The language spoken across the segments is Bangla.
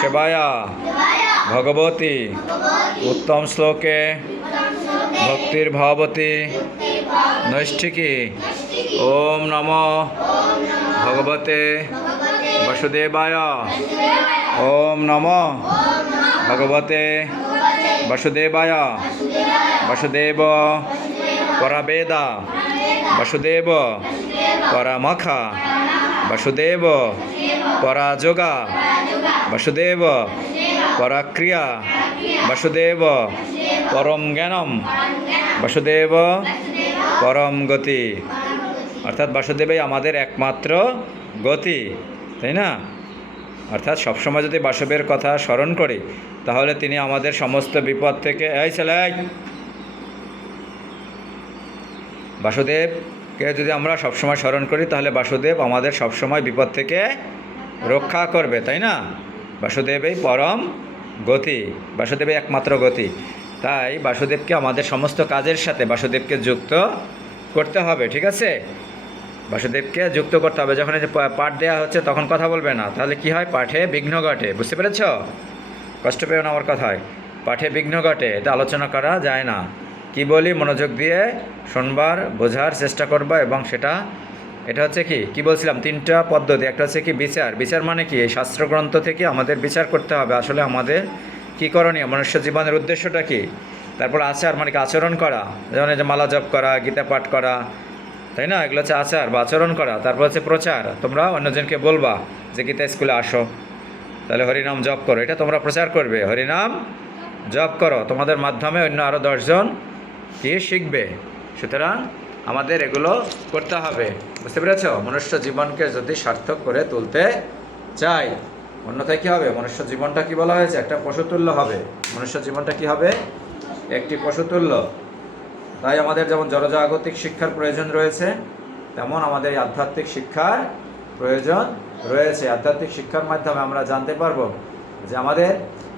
সেবায়া ভগবতী উত্তম শ্লোকে ভক্তির ভাবতী নৈষ্ঠিকী। ওম নমো ভগবতে বাসুদেবায়। ওম নমো ভগবতে বাসুদেবায়। বাসুদেব পরবেদা, বাসুদেব পরমখা, বাসুদেব পরাযোগা, বাসুদেব পরাক্রিয়া, বাসুদেব পরম জ্ঞানম, বাসুদেব পরম গতি। অর্থাৎ বাসুদেবই আমাদের একমাত্র গতি, তাই না? অর্থাৎ সবসময় যদি বাসুদেবের কথা স্মরণ করি তাহলে তিনি আমাদের সমস্ত বিপদ থেকে বাসুদেবকে যদি আমরা সবসময় স্মরণ করি তাহলে বাসুদেব আমাদের সবসময় বিপদ থেকে রক্ষা করবে, তাই না? বাসুদেবই পরম গতি, বাসুদেবই একমাত্র গতি। তাই বাসুদেবকে আমাদের সমস্ত কাজের সাথে বাসুদেবকে যুক্ত করতে হবে, ঠিক আছে? বাসুদেবকে যুক্ত করতে হবে। যখন এই যে পাঠ দেওয়া হচ্ছে তখন কথা বলবে না, তাহলে কি হয়? পাঠে বিঘ্ন ঘটে। বুঝতে পেরেছ? কষ্ট পেও না আমার কথায়। পাঠে বিঘ্ন ঘটে, এটা আলোচনা করা যায় না। কি বলি মনোযোগ দিয়ে শোনবার, বোঝার চেষ্টা করবা। এবং এটা হচ্ছে কি বলছিলাম, তিনটা পদ্ধতি। একটা হচ্ছে কি বিচার মানে কি? এই শাস্ত্রগ্রন্থ থেকে আমাদের বিচার করতে হবে আসলে আমাদের কী করণীয়, মনুষ্য জীবনের উদ্দেশ্যটা কী। তারপর আচার মানে কি? আচরণ করা, যেমন এই যে মালা জপ করা, গীতা পাঠ করা, তাই না? এগুলো হচ্ছে আচার বা আচরণ করা। তারপর হচ্ছে প্রচার, তোমরা অন্যজনকে বলবা যে গীতা স্কুলে আসো, তাহলে হরিনাম জপ করো, এটা তোমরা প্রচার করবে। হরিনাম জপ করো, তোমাদের মাধ্যমে অন্য আরও 10 জন কি শিখবে। সুতরাং আমাদের এগুলো করতে হবে। বুঝতে পেরেছ? মনুষ্য জীবনকে যদি সার্থক করে তুলতে চাই, অন্যথায় কী হবে? মনুষ্য জীবনটা কি বলা হয়েছে? একটা পশুতুল্য হবে। মনুষ্য জীবনটা কি হবে? একটি পশুতুল্য। তাই আমাদের যেমন জড়জাগতিক শিক্ষার প্রয়োজন রয়েছে, তেমন আমাদের এই আধ্যাত্মিক শিক্ষার প্রয়োজন রয়েছে। আধ্যাত্মিক শিক্ষার মাধ্যমে আমরা জানতে পারবো যে আমাদের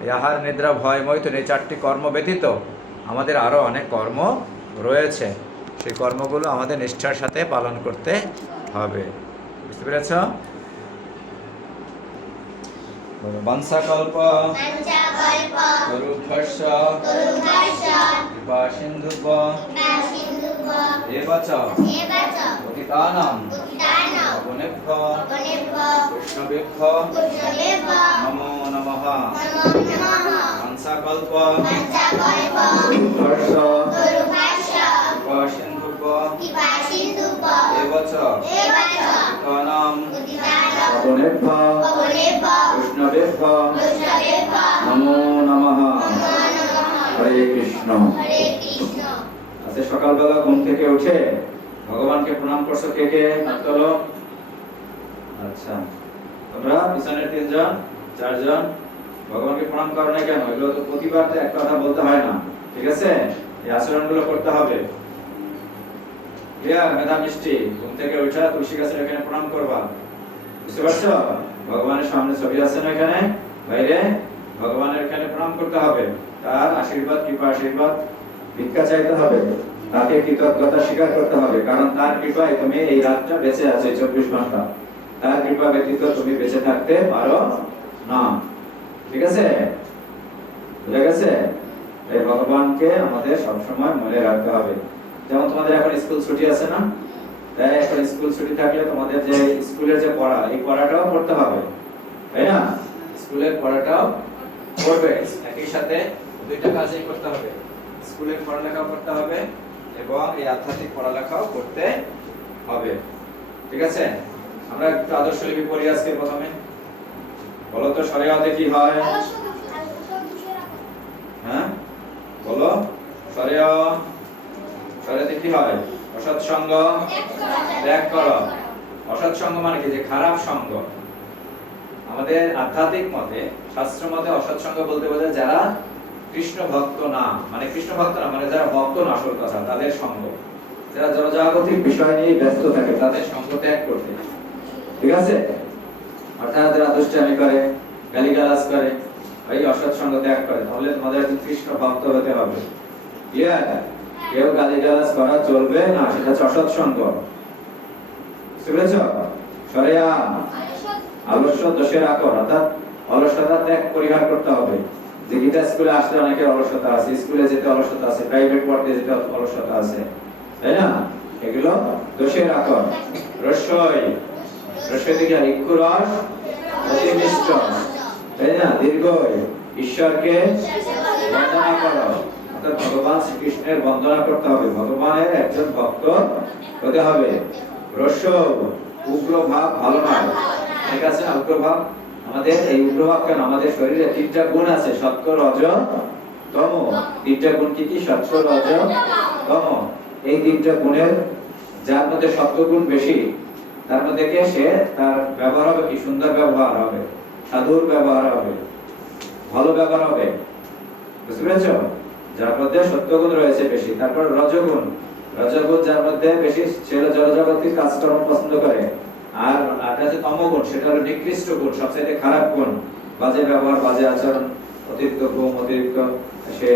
এই আহার, নিদ্রা, ভয়, মৈথুন এই 4টি কর্ম ব্যতীত আমাদের আরও অনেক কর্ম রয়েছে। সেই কর্মগুলো আমাদের নিষ্ঠার সাথে পালন করতে হবে। বুঝতে পেরেছ? বংশকল্প তরুভস্য কৃপা সিন্ধুভ এব চ পতিতানাং পাবনেভ্যো বৈষ্ণবেভ্যো নমো নমঃ। বংশকল্প তরুভস্য কৃপা সিন্ধুভ এব চ পতিতানাং পাবনেভ্যো বৈষ্ণবেভ্যো নমো নমঃ। হরে কৃষ্ণ। আজকে সকালবেলা ঘুম থেকে উঠে ভগবানকে প্রণাম করছো কে কে? হাত তোলো। আচ্ছা, তোমরা পিছনের 3 জন 4 জন ভগবানকে প্রণাম করো না কেন? এগুলো তো প্রতিবার তো একটা কথা বলতে হয় না, ঠিক আছে? এই আচরণগুলো করতে হবে। মেধা মিষ্টি, ঘুম থেকে উঠা তুলসী গাছের এখানে প্রণাম করবা। বুঝতে পারছো? ভগবানের সামনে ছবি আছে না এখানে বাইরে, ভগবানের এখানে প্রণাম করতে হবে। তার আশীর্বাদ, কৃপা আশীর্বাদ ভিক্ষা চাইতে হবে, তাকে কৃতজ্ঞতা স্বীকার করতে হবে। কারণ তার কৃপায় তুমি এই রাতটা বেঁচে আছো, 24 ঘন্টা। তার কৃপা ব্যতীত তুমি বেঁচে থাকতে পারো না, ঠিক আছে? বুঝা গেছে? এই ভগবানকে আমাদের সবসময় মনে রাখতে হবে। যেমন তোমাদের এখন স্কুল ছুটি আছে না, তাই এখন স্কুল ছুটি থাকলে তোমাদের যে স্কুলের যে পড়া, এই পড়াটাও করতে হবে, তাই না? স্কুলের পড়াটাও করবে, একই সাথে 2টা কাজই করতে হবে। স্কুলের পড়ালেখাও করতে হবে এবং এই আধ্যাত্মিক পড়ালেখাও করতে হবে, ঠিক আছে? আমরা একটু আদর্শ লিপি পড়ি আজকে। প্রথমে বলো তো শরিয়াতে কি হয়? হ্যাঁ বলো, শরিয়াতে কি হয়? অসৎ সঙ্গ ত্যাগ করো। অসৎ সঙ্গ মানে কি? যে খারাপ সঙ্গ। আমাদের আধ্যাত্মিক মতে, শাস্ত্র মতে অসৎ সঙ্গ বলতে বোঝায় যারা কৃষ্ণ ভক্ত না, মানে কৃষ্ণ ভক্ত না মানে যারা ভক্ত না আসল কথা, তাদের সঙ্গ। যারা জড়জাগতিক বিষয় নিয়ে ব্যস্ত থাকে তাদের সঙ্গ ত্যাগ করতে, ঠিক আছে? অর্থাৎ যারা দুষ্টামি করে, গালিগালাজ করে, এই অসৎ সঙ্গ ত্যাগ করে, তাহলে তোমাদের কৃষ্ণ ভক্ত হতে হবে। ক্লিয়ার? কেউ গালিগালাজ করা চলবে না, সেটা হচ্ছে অসৎ সঙ্গ। বুঝতে পেরেছ? শরিয়া আলস্য দোষের আকর, অর্থাৎ অলসতা ত্যাগ পরিহার করতে হবে। যে গীতা স্কুলে আসলে অনেকের অলসতা আছে, স্কুলে যেতে অলসতা আছে, প্রাইভেট পড়তে যেতে অলসতা আছে, তাই না? এগুলো দোষের আকর। রস্যই, রস্যই থেকে ইক্ষু রস অতি মিষ্ট, তাই না? দীর্ঘই, ঈশ্বরকে বন্দনা করো, অর্থাৎ ভগবান শ্রীকৃষ্ণের বন্দনা করতে হবে, ভগবানের একজন ভক্ত হতে হবে। রস্য, উগ্র ভাব ভালো নয়। ঠিক আছে না? উগ্র ভাব, আমাদের এই উগ্র ভাব কেন? আমাদের শরীরে তিনটা গুণ আছে, সত্ত্ব, রজ, তম। তিনটা গুণ কি কি? সত্ত্ব, রজ, তম। এই তিনটা গুণের যার মধ্যে সত্ত্ব গুণ বেশি, তার মধ্যে কে সে, তার ব্যবহার হবে কি? সুন্দর ব্যবহার হবে, সাধুর ব্যবহার হবে, ভালো ব্যবহার হবে। বুঝতে পেরেছ? যার মধ্যে সত্যগুণ রয়েছে বেশি। তারপর রজগুণ, রজগুণ যার মধ্যে বেশি, সে জড়জগতিক কাজকর্ম পছন্দ করে। আর একটা আছে তমগুণ, সেটা হলো নিকৃষ্ট গুণ, সবচেয়ে খারাপ গুণ, বাজে ব্যবহার, বাজে আচরণ, অতিরিক্ত ঘুম, অতিরিক্ত সে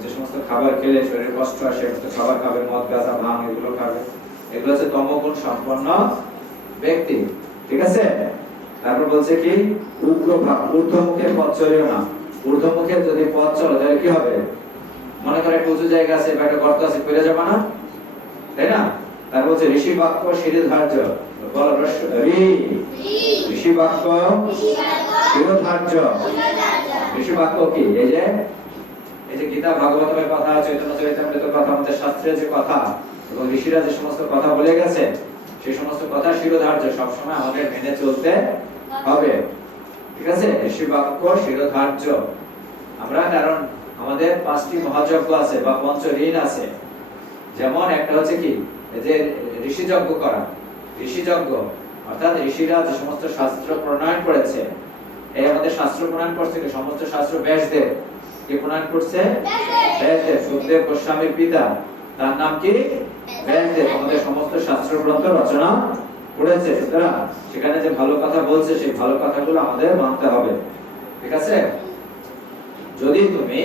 যে সমস্ত খাবার খেলে শরীরে কষ্ট হয়, সে সমস্ত খাবার খাবে, মদ, গাঁজা, ভাঙ এগুলো খাবে। এগুলো হচ্ছে তমগুণ সম্পন্ন ব্যক্তি। ঠিক আছে? তারপর বলছে কি? উগ্র ভাব, ঊর্ধ্বমুখে পথ চলিও না। ঊর্ধ্বমুখে যদি পথ চলো তাহলে কি হবে? মনে করে একটা উঁচু জায়গা আছে বা একটা গর্ত আছে, পড়ে যাবে না, তাই না? তারপর বলছে ঋষি বাক্য শিরোধার্য, বলো ঋষি বাক্য শিরোধার্য। ঋষি বাক্য কি? এই যে গীতা ভাগবতের কথা, চৈতন্য চরিতামৃতের কথা, আমাদের শাস্ত্রের যে কথা এবং ঋষিরা যে সমস্ত কথা বলে গেছে, সেই সমস্ত কথা শিরোধার্য, সবসময় আমাদের মেনে চলতে হবে। ঠিক আছে? ঋষি বাক্য শিরোধার্য। আমরা, কারণ আমাদের 5টি মহাযজ্ঞ আছে বা পঞ্চ ঋণ আছে। যেমন একটা হচ্ছে কি? যে ঋষি যজ্ঞ করা, ঋষি যজ্ঞ অর্থাৎ ঋষিরা যে সমস্ত শাস্ত্র প্রণয়ন করেছে, এই আমাদের শাস্ত্র প্রণয়ন করছে কি? সমস্ত শাস্ত্র ব্যাসদেব কে প্রণয়ন করছে? ব্যাসদেব, সুখদেব গোস্বামীর পিতা, তার নাম কি? ব্যাসদেব। আমাদের সমস্ত শাস্ত্র গ্রন্থ রচনা করেছে। সুতরাং সেখানে যে ভালো কথা বলছে, সেই ভালো কথাগুলো আমাদের মানতে হবে। ঠিক আছে? যদি তুমি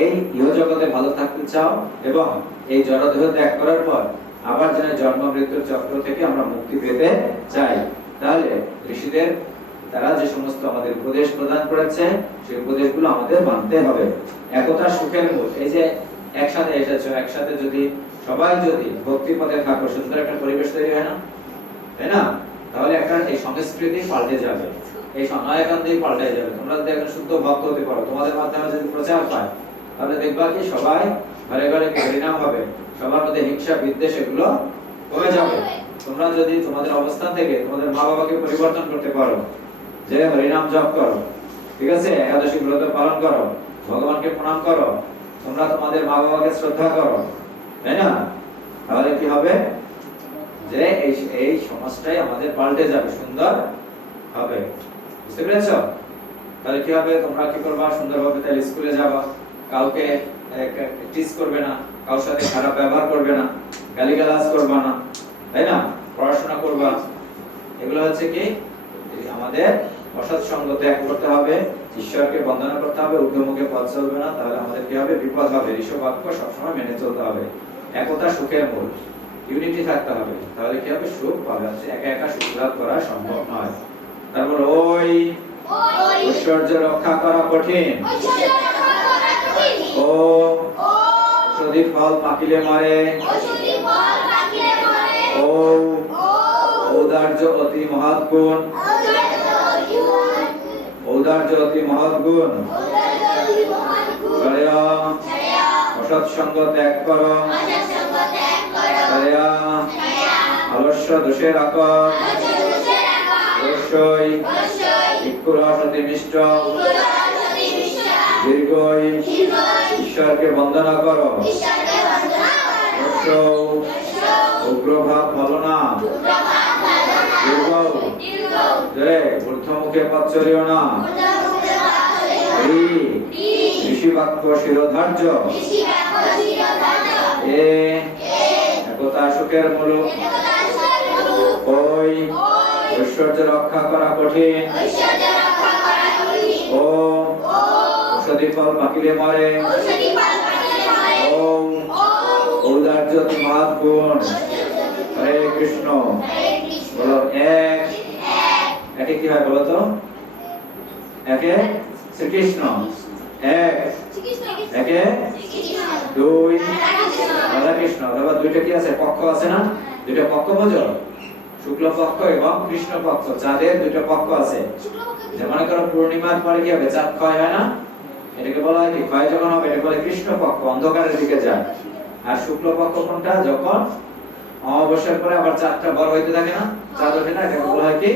এই ইহজগতে ভালো থাকতে চাও এবং এই জড়দেহ ত্যাগ করার পর আবার যেন জন্ম মৃত্যুর চক্র থেকে আমরা মুক্তি পেতে চাই, তাহলে ঋষিদের তারা যে সমস্ত আমাদের উপদেশ প্রদান করেছে, সেই উপদেশগুলো আমাদের মানতে হবে। একতা সুখের মূল। এই যে একসাথে এসেছো, একসাথে যদি সবাই যদি ভক্তি পথে থাকো, সুন্দর একটা পরিবেশ তৈরি হয় না, তাই না? তাহলে একটা এই সংস্কৃতি পাল্টে যাবে, এই সনায়কান্তি পাল্টে যাবে। তোমরা যদি একজন শুদ্ধ ভক্ত হতে পারো, তোমাদের মাধ্যমে যদি প্রচার পায়, তাহলে দেখবা কি সবাই ঘরে ঘরে হরিনাম হবে, সবার মধ্যে হিংসা বিদ্বেষ এগুলো কমে যাবে। তোমরা যদি তোমাদের অবস্থান থেকে তোমাদের মা বাবাকে পরিবর্তন করতে পারো, যে হরিনাম জপ করো, ঠিক আছে, একাদশী ব্রত পালন করো, ভগবানকে প্রণাম করো, তোমরা তোমাদের মা বাবাকে শ্রদ্ধা করো, তাই না? তাহলে কি হবে? যে এই সমাজটাই আমাদের পাল্টে যাবে, সুন্দর হবে। বুঝতে পেরেছো? তাহলে কি হবে? তোমরা কি করবা? সুন্দরভাবে তাহলে স্কুলে যাবা, কাউকে টিচ করবে না, কারোর সাথে খারাপ ব্যবহার করবে না, গালিগালাজ করবা না, তাই না? পড়াশোনা করবা। এগুলো হচ্ছে কি? আমাদের অসৎ সঙ্গ ত্যাগ করতে হবে, ঈশ্বরকে বন্দনা করতে হবে, ঊর্ধ্বমুখে পথ চলবে না, তাহলে আমাদের কি হবে? বিপদ হবে। ঋষি বাক্য সবসময় মেনে চলতে হবে। একতা সুখের মূল, ইউনিটি থাকতে হবে, তাহলে কি হবে? সুখ পাবে। একা একা সুখ লাভ করা সম্ভব নয়। তারপর ওই ঐশ্বর্য রক্ষা করা কঠিন, ও ঔষধি ফল পাকিলে মরে, ও ঔদার্য অতি মহৎ গুণ, ঔদার্য অতি মহৎ গুণ, অসৎ সঙ্গ ত্যাগ করো, আলস্য দোষের আকর, অবশ্যই ইক্ষুরস অতি মিষ্ট, দীর্ঘই ঈশ্বরকে বন্দনা করো, উগ্রভাব ভালো না, ঊর্ধ্বমুখে পথ চলিও না, ঋষি বাক্য শিরোধার্য, একতা সুখের মূল, ওই ঐশ্বর্য রক্ষা করা কঠিন, ও ঔষধি ফল পাকিলে মরে, ওম ঔদার্য অতি মহৎ গুণ। হরে কৃষ্ণ। বলো এক, একে কি হয় বলো তো? একে শ্রীকৃষ্ণ, এক একে দুই রাধা কৃষ্ণ। অথবা দুইটা কি আছে, পক্ষ আছে না, দুইটা পক্ষ বোঝো, শুক্ল পক্ষ এবং কৃষ্ণ পক্ষ, চাঁদের দুইটা পক্ষ আছে। যে মনে করো পূর্ণিমার পরে কি হবে, চাঁদ ক্ষয় হয় না, এটাকে বলা হয় কি, ক্ষয় যখন হবে এটা বলে কৃষ্ণ পক্ষ, অন্ধকারের দিকে যায়। আর শুক্ল পক্ষ কোনটা, যখন অমাবস্যার পরে আবার চাঁদটা বড় হইতে থাকে না, চাঁদ ওঠে না, এটাকে বলা হয় কি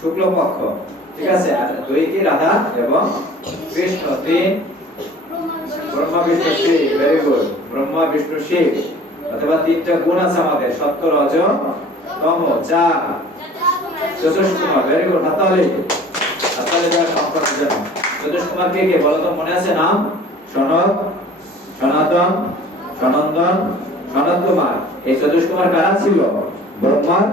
শুক্ল পক্ষ। ঠিক আছে। আর দুই কি, রাধা এবং কৃষ্ণ। তিন ব্রহ্মা বিষ্ণু শিব, ভেরি গুড, ব্রহ্মা বিষ্ণু শিব। অথবা তিনটা গুণ আছে আমাদের, সত্য রজ তম। চার চতুষ্কুমার, ভেরি গুড, হাততালি হাততালি দেওয়ার সম্পর্ক জন্য। চতুষ্কুমার কে কে বলো তো, মনে আছে নাম? সনদ, সনাতন, সনন্দন, সনত কুমার। এই চতুষ্কুমার কারা ছিল? ব্রহ্মার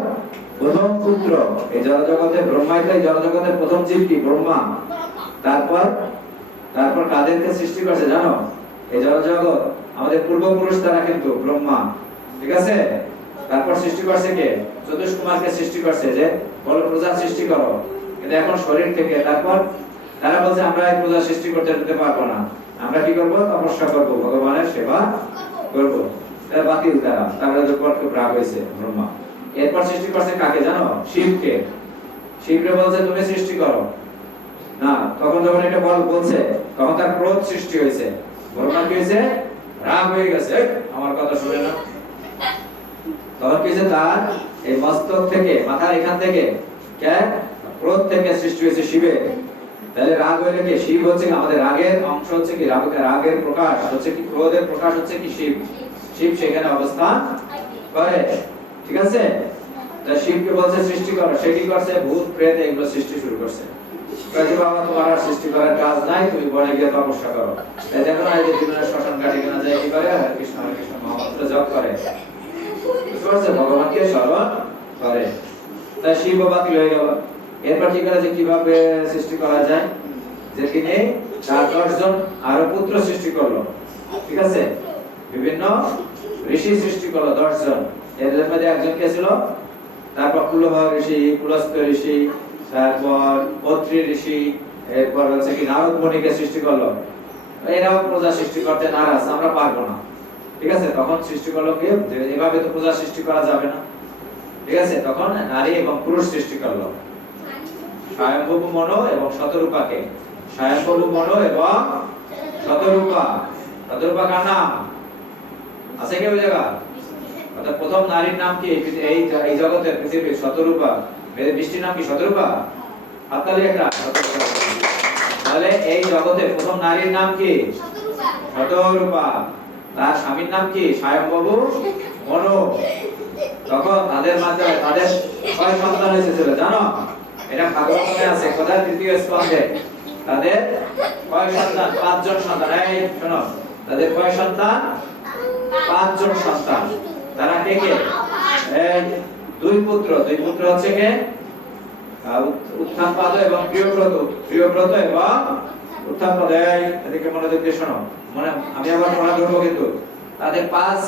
প্রথম পুত্র। এই জড়জগতে ব্রহ্মাই তাই জড়জগতের প্রথম জীব কি, ব্রহ্মা। তারপর তারপর কাদেরকে সৃষ্টি করছে জানো? এই জড়জগৎ আমাদের পূর্বপুরুষ তারা কিন্তু ব্রহ্মা। ঠিক আছে। তারপর সৃষ্টি করছে কে? চতুষ্কুমারকে সৃষ্টি করছে, যে বলো প্রজা সৃষ্টি করো। কিন্তু এখন শরীর থেকে, তারপর তারা বলছে আমরা এই প্রজা সৃষ্টি করতে দিতে পারবো না, আমরা কি করব, তপস্যা করব, ভগবানের সেবা করব। তারা বাতিল, তারা পরকে রাগ হয়েছে ব্রহ্মা। এরপর সৃষ্টি করছে কাকে জানো? শিবকে। শিবকে বলছে তুমি সৃষ্টি করো না, তখন যখন এটা বলছে তখন তার ক্রোধ সৃষ্টি হয়েছে। ব্রহ্মা কি হয়েছে, রাগ হয়ে গেছে, আমার কথা শুনে না। তখন কি হয়েছে, তার এই মস্তক থেকে, মাথার এখান থেকে ক্রোধ থেকে সৃষ্টি হয়েছে শিবের। তাহলে রাগ হইলে কি, শিব হচ্ছে আমাদের রাগের অংশ, হচ্ছে কি রাগের প্রকাশ হচ্ছে কি, ক্রোধের প্রকাশ হচ্ছে কি শিব। শিব সেখানে অবস্থান করে। ঠিক আছে। তা শিবকে বলছে সৃষ্টি করো, সে কি করছে, ভূত প্রেত এগুলো সৃষ্টি শুরু করছে। কাজে বাবা তোমার আর সৃষ্টি করার কাজ নাই, তুমি বনে গিয়ে তপস্যা করো। তাই দেখো না, এই যে জীবনের শ্মশান ঘাটে কেনা যায়, কি করে, হরে কৃষ্ণ মহামন্ত্র জপ করে, বুঝতে পারছে, ভগবানকে স্মরণ করে। তাই শিব বাতিল হয়ে গেল। এরপর ঠিক আছে, কিভাবে সৃষ্টি করা যায়, যে তিনি তার 10 জন আরো পুত্র সৃষ্টি করলো। ঠিক আছে। বিভিন্ন ঋষি সৃষ্টি করলো 10 জন। এদের মধ্যে একজন কে ছিল, তারপর পুলহ ঋষি, পুলস্ত ঋষি, তারপর অত্রি ঋষি, এরপর হচ্ছে কি নারদ মুনিকে সৃষ্টি করলো। এরাও প্রজা সৃষ্টি করতে নারাজ, আমরা পারবো না। ঠিক আছে। তখন সৃষ্টি করলো কে, এভাবে তো প্রজা সৃষ্টি করা যাবে না। ঠিক আছে। তখন নারী এবং পুরুষ সৃষ্টি করলো, স্বয়ম্ভু মনো এবং শতরূপাকে। স্বয়ম্ভু মনো এবং শতরূপা। শতরূপা কার নাম আছে কি ওই জায়গা? অর্থাৎ প্রথম নারীর নাম কি এই জগতের, পৃথিবীর? শতরূপা। বৃষ্টির নাম কি শতরূপা? হাততালি একটা। তাহলে এই জগতের প্রথম নারীর নাম কি? শতরূপা। তার স্বামীর নাম কি? স্বয়ম্ভু মনো। তখন তাদের মাধ্যমে তাদের কয় সন্তান হয়েছিল জানো? এটা ভাগবতে আছে, কোথায়? 3য় স্কন্ধে। তাদের কয় সন্তান? 5 জন সন্তান। এই শোনো, তাদের কয় সন্তান? 5 জন সন্তান। তারা কে কে? এই 2 পুত্র। 2 পুত্র হচ্ছে কে? উত্থানপাদ এবং প্রিয়ব্রত। প্রিয়ব্রত এবং উত্থানপাদ। এদিকে মনোযোগ দিয়ে শোনো, মানে আমি আবার পড়া ধরবো কিন্তু। তাদের 5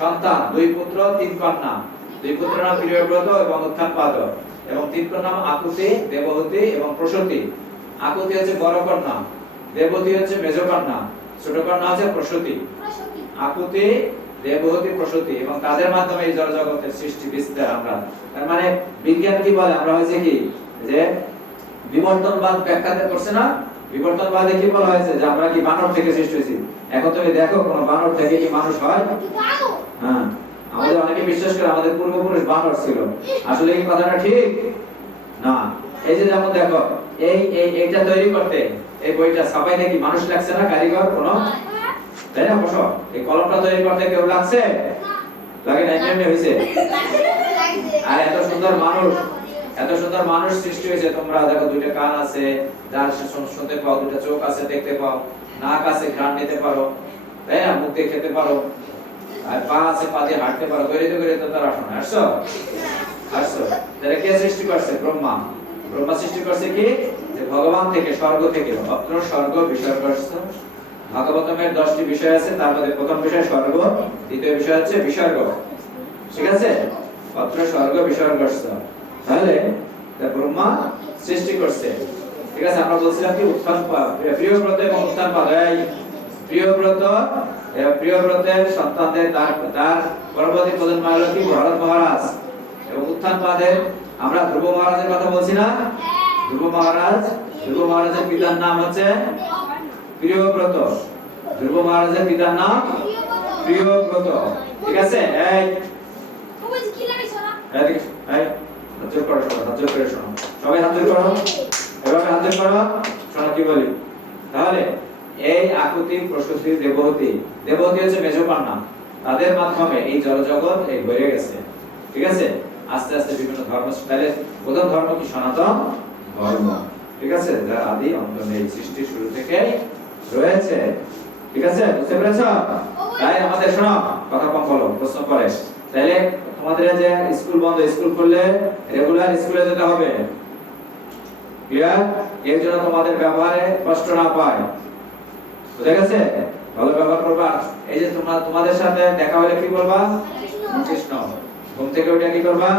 সন্তান, 2 পুত্র 3 কন্যা। 2 পুত্র নাম প্রিয়ব্রত এবং উত্থানপাদ, এবং 3 কন্যা নাম আকুতি, দেবহূতি এবং প্রসূতি। আকুতি হচ্ছে বড় কন্যা, দেবহূতি হচ্ছে মেজ কন্যা, ছোট কন্যা হচ্ছে প্রসূতি। আকুতি, দেবহূতি, প্রসূতি, এবং তাদের মাধ্যমে এই জগতের সৃষ্টি বিস্তার। আমরা তার মানে বিজ্ঞান কি বলে, আমরা হয়েছে কি, যে বিবর্তনবাদ ব্যাখ্যাতে করছে না, বিবর্তনবাদে কি বলা হয়েছে, যে আমরা কি বানর থেকে সৃষ্টি হয়েছি। এখন তুমি দেখো কোন বানর থেকে কি মানুষ হয়? হ্যাঁ, আমাদের অনেকে বিশ্বাস করে আমাদের পূর্বপুরুষ বানর ছিল। আসলে এই কথাটা ঠিক না। এই যে যেমন দেখো, এইটা তৈরি করতে, এই বইটা ছাপাইতে কি মানুষ লাগছে না, কারিগর কোন, তাই না? বসো, এই কলমটা তৈরি করতে কেউ লাগছে? লাগে না, এমনি হয়েছে। আর এত সুন্দর মানুষ সৃষ্টি হয়েছে। তোমরা দেখো, 2টা কান আছে, যার শুনতে পাও, 2টা চোখ আছে, দেখতে পাও, নাক আছে, ঘ্রাণ নিতে পারো, তাই না? মুখ দিয়ে খেতে পারো, আর পা আছে, পা দিয়ে হাঁটতে পারো। করে তো তার আসো না, আসছো। তাহলে কে সৃষ্টি করছে? ব্রহ্মা। ব্রহ্মা সৃষ্টি করছে কি, যে ভগবান থেকে, স্বর্গ থেকে। অত্র স্বর্গ বিসর্গস্য। ভাগবতমের 10টি বিষয় আছে, তার মধ্যে প্রথম বিষয় স্বর্গ, দ্বিতীয় বিষয় হচ্ছে বিসর্গ। ঠিক আছে। অত্র স্বর্গ বিসর্গস্য। তাহলে ব্রহ্মা সৃষ্টি করছে। ঠিক আছে, আমরা বলছিলাম কি উত্থান পাদ, প্রিয়ব্রত এবং উত্থান পাদ। এই প্রিয়ব্রত, প্রিয়ব্রতের সন্তানদের তার পরবর্তী প্রজন্ম হলো কি ভরত মহারাজ, এবং উত্থান পাদের আমরা ধ্রুব মহারাজের কথা বলছি না? ধ্রুব মহারাজের পিতার নাম হচ্ছে প্রিয়ব্রত। ধ্রুব মহারাজের পিতার নাম প্রিয়ব্রত। ঠিক আছে, এই হাত জোড় করো সবাই, হাত জোড় করে শোনো, সবাই হাত জোড় করো, এভাবে হাত জোড় করো, শোনো কি বলি। তাহলে এই আকুতি, প্রসূতি, দেবহূতি হচ্ছে মেজকন্যা, তাদের মাধ্যমে এই জড়জগৎ এই বেড়ে গেছে। ঠিক আছে, আস্তে আস্তে বিভিন্ন ধর্ম, তাহলে প্রথম ধর্ম কি? সনাতন ধর্ম। ঠিক আছে, যার আদি অন্ত নেই, সৃষ্টির শুরু থেকে রয়েছে। ঠিক আছে, বুঝতে পেরেছো? তাই আমাদের শোনো, কথা কম বলো, প্রশ্ন করে। তাহলে তোমাদের যে স্কুল বন্ধ, স্কুল করলে রেগুলার স্কুলে যেতে হবে। ক্লিয়ার? এর জন্য তোমাদের ব্যবহারে কষ্ট না পায়, বুঝে গেছে? ভালো ব্যবহার করবা। এই যে তোমাদের সাথে দেখা হলে কি বলবা? কৃষ্ণ। ঘুম থেকে উঠে কি করবা?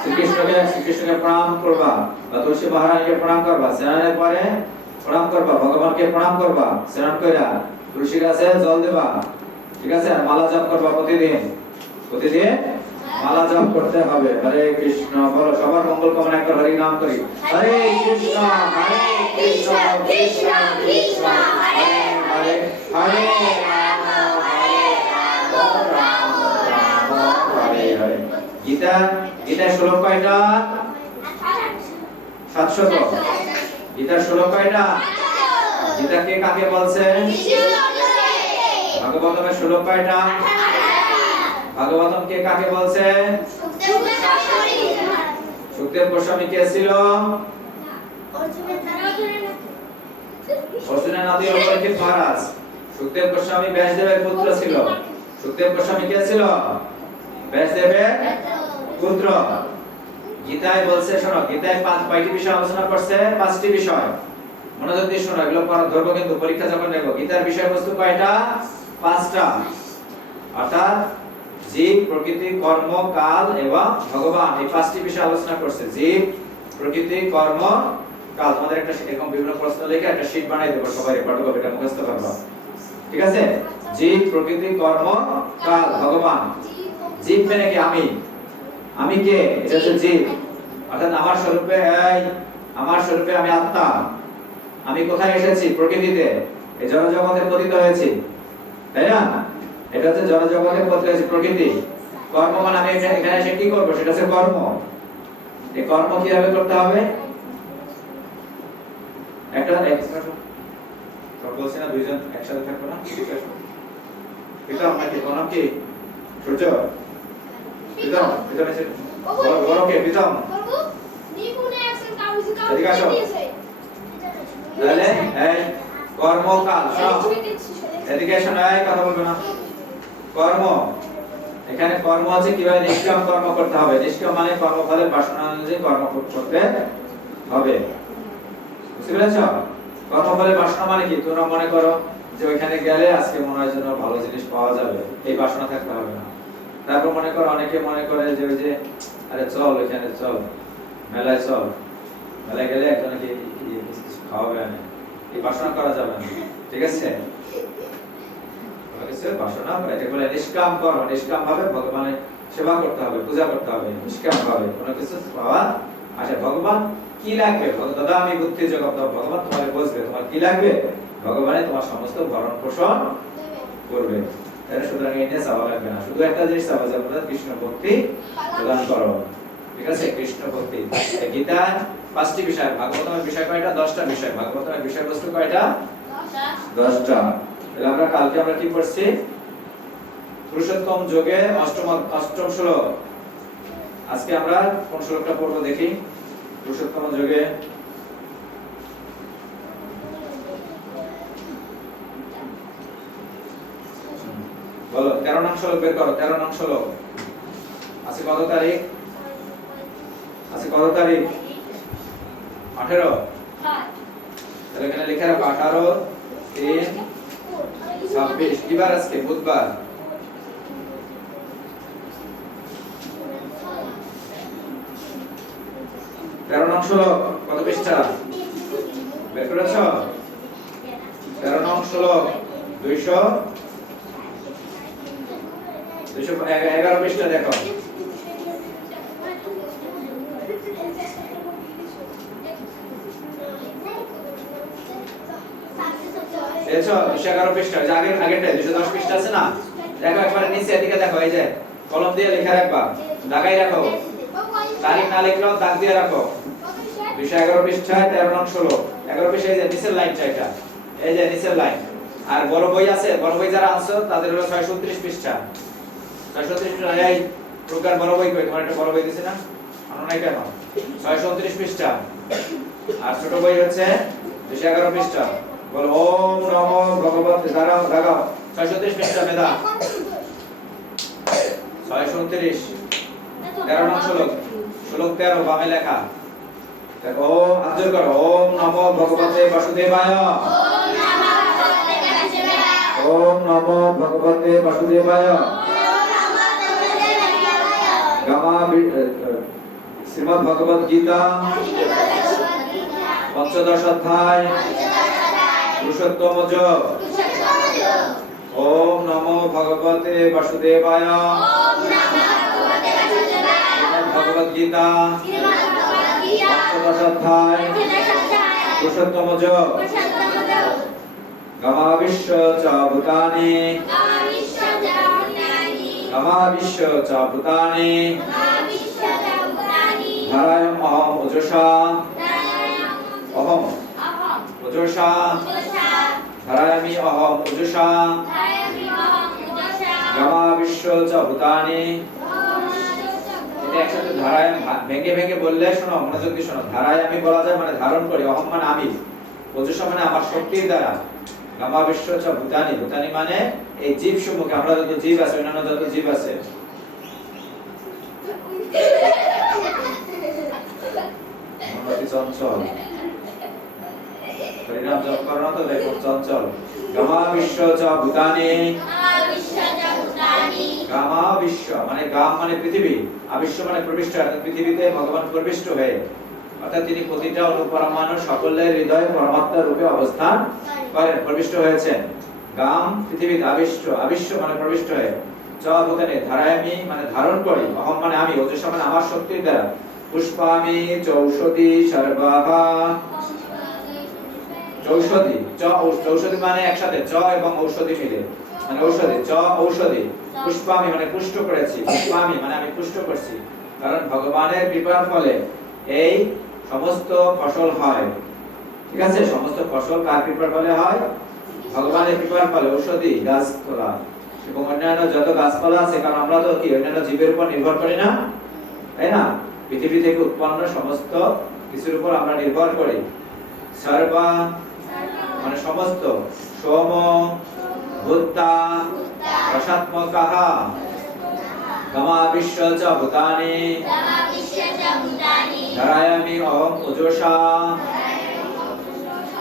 শ্রীকৃষ্ণকে প্রণাম করবা, বা তুলসী মহারানীকে প্রণাম করবা। স্নানের পরে প্রণাম করবা, ভগবানকে প্রণাম করবা। স্নান কইরা তুলসী গাছে জল দেবা। ঠিক আছে, আর মালা জপ করবা প্রতিদিন। মালা জপ করতে হবে। হরে কৃষ্ণ, বলো সবার মঙ্গল কামনা, একবার হরি নাম করি। হরে কৃষ্ণ কৃষ্ণ কৃষ্ণ হরে হরে, হরে রাম রাম রাম হরে হরে। গীতার শ্লোক কয়টা? 700। গীতার শ্লোক কয়টা? গীতা কে কাকে বলছে? ভাগবতমের শ্লোক কয়টা? ভাগবতম কে কাকে বলছে? সুখদেব গোস্বামী কে ছিল? অর্জুনের নাতি পরীক্ষিত মহারাজ। সুখদেব গোস্বামী ব্যাসদেবের পুত্র ছিল। সুখদেব গোস্বামী কে ছিল? ব্যাসদেবের পুত্র। গীতায় বলছে, শোনো, গীতায় কয়টি বিষয় আলোচনা করছে? 5টি বিষয়। মনোযোগ দিয়ে শোনো, এগুলো পড়া ধরবো কিন্তু পরীক্ষা যখন নেব। গীতার বিষয়বস্তু কয়টা? 5টা। অর্থাৎ জীব, প্রকৃতি, কর্ম, কাল এবং ভগবান, এই 5টি বিষয় আলোচনা করছে। জীব, প্রকৃতি, কর্ম, কাল। তোমাদের একটা এরকম বিভিন্ন প্রশ্ন লিখে একটা শীট বানাই দেবো, সবাই রেকর্ড করবে, এটা মুখস্থ করবা। ঠিক আছে, জীব, প্রকৃতি, কর্ম, কাল, ভগবান। জীব মানে কি? আমি কে? এটা হচ্ছে জীব, অর্থাৎ আমার স্বরূপে, আমি আত্মা। আমি কোথায় এসেছি? প্রকৃতিতে, এই জড়জগতে পতিত হয়েছি, তাই না? এটা হচ্ছে জড়জগতে পতিত হয়েছি, প্রকৃতি। কর্ম মানে আমি এখানে এসে কি করবো, সেটা হচ্ছে কর্ম। এই কর্ম কিভাবে করতে হবে? বলছি না, দুইজন একসাথে থাকবো না? প্রীতম নাকি প্রণাম কি? সূর্য? প্রীতম এসে বড় কে? প্রীতম এদিকে আসো। তাহলে এই কর্মকাল, এদিকে এসো না, কথা বলবে না। কর্ম, এখানে কর্ম আছে কিভাবে নিষ্কাম কর্ম করতে হবে। নিষ্কাম মানে কর্মফলের বাসনা অনুযায়ী কর্ম করতে হবে, বুঝতে পেরেছো? কর্মফলের বাসনা মানে কি? তোমরা মনে করো যে ওইখানে গেলে আজকে মনে হয় যেন ভালো জিনিস পাওয়া যাবে, এই বাসনা থাকতে হবে না। তারপর মনে করো, অনেকে মনে করে যে ওই যে আরে চল ওইখানে, চল মেলায়, চল মেলায় গেলে একজনকে কিছু খাওয়াবে, এই বাসনা করা যাবে না। ঠিক আছে, বাসনা এটা বলে নিষ্কাম কর্ম। নিষ্কাম ভাবে ভগবানের সেবা করতে হবে, পূজা করতে হবে, নিষ্কাম ভাবে কোনো কিছু পাওয়া আসে। ভগবান কি লাগবে? দাদা আমি বুদ্ধি জগৎ, ভগবান তোমাকে বুঝবে তোমার কি লাগবে, ভগবানে তোমার সমস্ত ভরণ পোষণ করবে। তাহলে সুতরাং এই নিয়ে চাওয়া লাগবে না, শুধু একটা জিনিস চাওয়া যাবে, কৃষ্ণ ভক্তি প্রদান করো। ঠিক আছে, কৃষ্ণ ভক্তি। গীতা 5টি বিষয়, ভাগবতমের বিষয় কয়টা? 10টা বিষয়। ভাগবতমের বিষয়বস্তু কয়টা? 10টা। তাহলে আমরা কালকে আমরা কি পড়ছি? পুরুষোত্তম যোগে অষ্টম শ্লোক। আজকে আমরা কোন শ্লোকটা পড়বো দেখি? পুরুষোত্তম যোগে বলো, 13 নং শ্লোক বের করো। 13 নং শ্লোক। আজকে কত তারিখ? 18। তাহলে এখানে লেখা রাখো 18/3/26। কি বার আজকে? বুধবার। 13 নং শ্লোক কত পৃষ্ঠা বের করেছ? 13 নং শ্লোক 211 পৃষ্ঠা দেখো। দেখছো 211 পৃষ্ঠা, যে আগেরটা 210 পৃষ্ঠা আছে না, দেখো একবার নিচে এদিকে দেখো, এই যে কলম দিয়ে লেখা রাখবা, দাগাই রাখো, তারিখ না লিখলেও দাগ দিয়ে রাখো। 211 পৃষ্ঠায় 13 নং শ্লোক 11 পৃষ্ঠায় যে নিচের লাইনটা, এটা এই যে নিচের লাইন। আর বড় বই আছে, বড় বই যারা আনছো তাদের হলো 629 পৃষ্ঠা। 629 পৃষ্ঠা, এই প্রকার বড় বই কই? তোমার একটা বড় বই দিছি না, আনো নাই কেন? 629 পৃষ্ঠা। আর ছোট বই হচ্ছে 211 পৃষ্ঠা। বলো ওম নমো ভগবতে, দাঁড়াও দাঁড়াও, 629 পৃষ্ঠা মেধা, 629 13 নং শ্লোক, শ্লোক 13 বামে লেখা। দেখো আঞ্জল করো, ওম নমো ভগবতে বাসুদেবায়, ওম নমো ভগবতে বাসুদেবায়। গামা শ্রীমদ্ ভগবদ গীতা পঞ্চদশ অধ্যায় পুরুষোত্তম যোগ। ওম নমো ভগবতে বাসুদেবায়। ভগবদ গীতা পঞ্চদশ অধ্যায় পুরুষোত্তম যোগ। গামা বিশ্ব চ ভূতানি, গামা বিশ্ব চ ভূতানি, ধারায়ম অহম ওজসা, অহম ওজসা, ধারায়ামি অহম ওজসা, গামা বিশ্ব চ ভূতানি। এটা একসাথে ধারায়াম ভেঙে ভেঙে বললে শোনো, মনোযোগ দিয়ে শোনো। ধারায়ামি বলা যায় মানে ধারণ করি, অহম মানে আমি, ওজসা মানে আমার শক্তির দ্বারা, গামা বিশ্ব চ ভূতানি, ভূতানি মানে এই জীব সমূহকে, আমরা যত জীব আছে, অন্যান্য যত জীব আছে। চঞ্চল পরিণাম জপ করো না তো, দেখো চঞ্চল। গামা বিশ্ব চ ভূতানি, গামা বিশ্ব মানে গাম মানে পৃথিবী, আবিশ্ব মানে প্রবিষ্ট, পৃথিবীতে ভগবান প্রবিষ্ট হয়ে, অর্থাৎ তিনি প্রতিটা অনুপরমাণু সকলের হৃদয়ে পরমাত্মা রূপে অবস্থান করেন, প্রবিষ্ট হয়েছেন। গাম পৃথিবীতে, আবিশ্ব, আবিশ্ব মানে প্রবিষ্ট হয়ে, চ ভূতানি ধারায়ামি মানে ধারণ করি, অহম মানে আমি, ওজসা মানে আমার শক্তির দ্বারা, পুষ্পামি চৌষধি সর্বাহা, চৌষধি চ চৌষধি মানে একসাথে চ এবং ঔষধি মিলে মানে ঔষধি, চ ঔষধি। পুষ্পামি মানে পুষ্ট করেছি, পুষ্পামি মানে আমি পুষ্ট করছি, কারণ ভগবানের কৃপার ফলে এই সমস্ত ফসল হয়। ঠিক আছে, সমস্ত ফসল কার কৃপার ফলে হয়? ভগবানের কৃপার ফলে। ঔষধি গাছপালা এবং অন্যান্য যত গাছপালা আছে, কারণ আমরা তো কি অন্যান্য জীবের উপর নির্ভর করি না, তাই না? পৃথিবী থেকে উৎপন্ন সমস্ত কিছুর উপর আমরা নির্ভর করি। সর্বা মানে সমস্ত, সোম ভূতা রসাত্মকাঃ, গামা বিশ্ব চ ভূতানি, ধারায়ামি অহম ওজসা,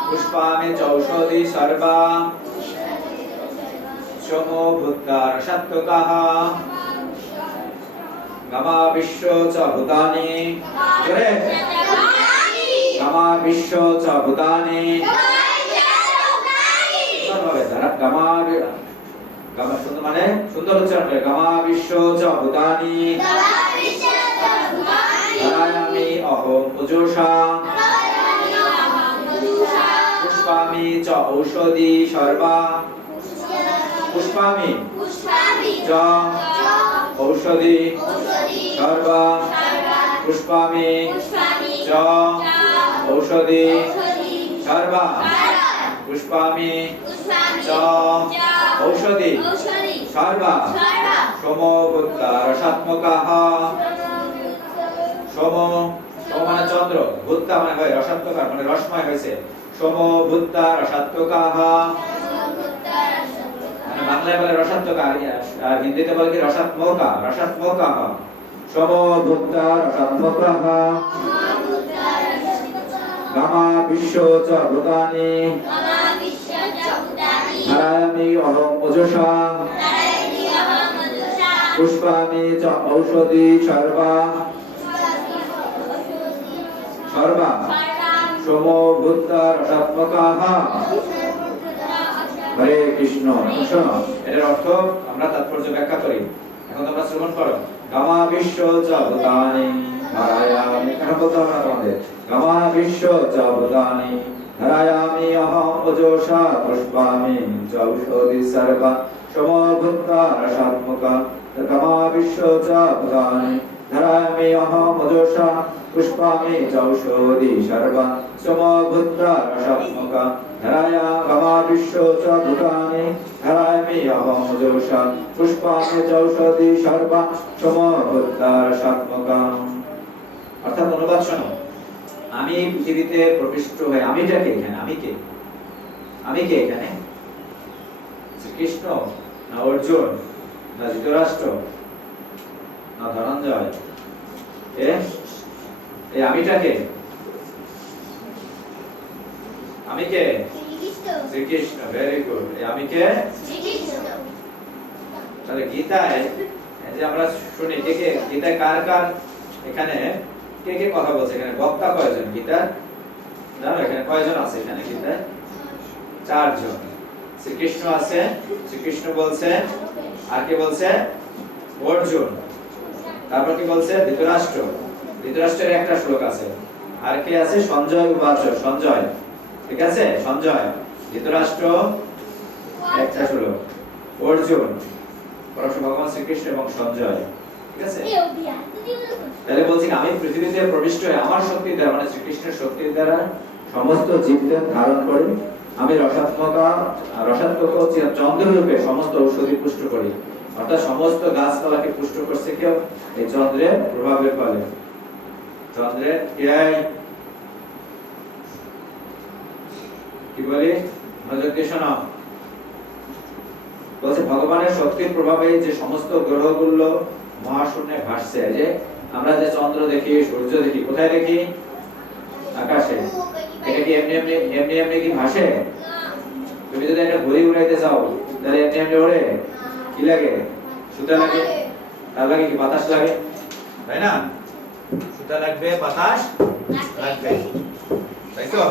পুষ্পামি চৌষধি সর্বা, সোম ভূতা রসাত্মকাঃ, গামা বিশ্ব চ ভূতানি, গামা বিশ্ব চ ভূতানি, গামা গামা সুন্দর মানে সুন্দর উচ্চারণ করে, গামা বিশ্ব চ ভূতানি, ধারায়ামি অহম ওজসা, পুষ্পামি চ ঔষধি সর্বা, পুষ্পামি চ ঔষধি সর্বা, পুষ্পামি চ ঔষধি সর্বা, পুষ্পামি চ ঔষধি সর্বা, সোম ভূতা রসাত্মকাঃ, সোম সোম মানে চন্দ্র, ভূতা মানে হয় রসাত্মকার মানে রসময় হয়েছে, সোম ভূতা রসাত্মকাঃ মানে বাংলায় বলে রসাত্মকার, আর হিন্দিতে বলে কি রসাত্মকা, রসাত্মকাঃ, সোম ভূতা রসাত্মকাঃ, গামা বিশ্ব চ ভূতানি, ধারায়ামি অহম ওজসা, পুষ্পামি চ ঔষধি সর্বা, সর্বা সোমো ভূতা রসাত্মকাঃ। হরে কৃষ্ণ। শোনো, এটার অর্থ আমরা তাৎপর্য ব্যাখ্যা করি। এখন তোমরা শ্রবণ করো। গামা বিশ্ব চ ভূতানি ধারয়ামি। এখন বলতে হবে না তোমাদের। গামা বিশ্ব চ ভূতানি ধারয়ামি অহম ওজসা পুষ্পামি চ ঔষধি সর্বা সোমো ভূতা রসাত্মকা। গামা বিশ্ব চ ভূতানি ধারয়ামি অহম ওজসা পুষ্পামি চ ঔষধি সর্বা সোমো ভূতা রসাত্মকা। ধারয়া গামা বিশ্ব চ ভূতানি ধারয়ামি অহম ওজসা পুষ্পামি চ ঔষধি সর্বা সোমো ভূতা রসাত্মকা। অর্থাৎ অনুবাদ শোনো। আমি পৃথিবীতে প্রবিষ্ট হয়ে, আমিটা কে এখানে? আমি কে? আমি কে এখানে? শ্রীকৃষ্ণ না অর্জুন না ধৃতরাষ্ট্র না ধনঞ্জয়? এই আমিটা কে? আমি কে? শ্রীকৃষ্ণ। Very good. এই আমি কে? তাহলে গীতায় যে আমরা শুনি কে কে গীতায় কার কার এখানে কে কে কথা বলছে? এখানে বক্তা কয়জন গীতার? জানো এখানে কয়জন আছে? এখানে গীতায় 4 জন। শ্রীকৃষ্ণ আছে, শ্রীকৃষ্ণ বলছে। আর কে বলছে? অর্জুন। তারপর কি বলছে? ধৃতরাষ্ট্র। ধৃতরাষ্ট্রের একটা শ্লোক আছে। আর কে আছে? সঞ্জয় উবাচ। সঞ্জয়, ঠিক আছে? সঞ্জয়, ধৃতরাষ্ট্র একটা শ্লোক, অর্জুন, পরমেশ্বর ভগবান শ্রীকৃষ্ণ এবং সঞ্জয়, ঠিক আছে? তাহলে বলছি আমি পৃথিবীতে প্রবিষ্ট হয়ে আমার শক্তি দ্বারা, মানে শ্রীকৃষ্ণের শক্তির দ্বারা সমস্ত জীবদের ধারণ করি। আমি রসাত্মক চন্দ্ররূপে সমস্ত ঔষধি পুষ্ট করি। অর্থাৎ সমস্ত গাছপালাকে পুষ্ট করছে কেউ? এই চন্দ্রের প্রভাবের ফলে। চন্দ্রের কি বলি? মনোযোগ দিয়ে শোনো। বলছে ভগবানের শক্তির প্রভাবে যে সমস্ত গ্রহগুলো মহাশূন্যে ভাসছে। যে আমরা যে চন্দ্র দেখি, সূর্য দেখি, কোথায় দেখি? আকাশে। এটা কি এমনি এমনি এমনি এমনি কি ভাসে? তুমি যদি একটা ঘড়ি উড়াইতে চাও তাহলে এমনি এমনি ওড়ে? কি লাগে? সুতা লাগে। তার লাগে কি? বাতাস লাগে, তাই না? সুতা লাগবে, বাতাস লাগবে, তাই তো?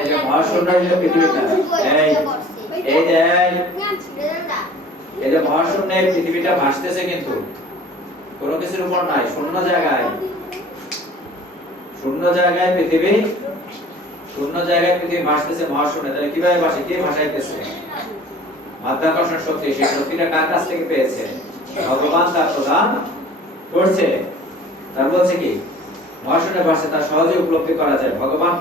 এই যে মহাশূন্য, এই যে পৃথিবীটা, এই যে মহাশূন্য, এই পৃথিবীটা ভাসতেছে কিন্তু কোনো কিছুর উপর নাই, শূন্য জায়গায়। শূন্য জায়গায় পৃথিবী, শূন্য জায়গায় পৃথিবী ভাসতেছে মহাশূন্যে। তাহলে কিভাবে ভাসে? কে ভাসাইতেছে? মাধ্যাকর্ষণ শক্তি। সেই শক্তিটা কার কাছ থেকে পেয়েছে? ভগবান তার প্রদান করছে। তার বলছে কি মহাশূন্যে ভাসে, তা সহজে উপলব্ধি করা যায়। ভগবান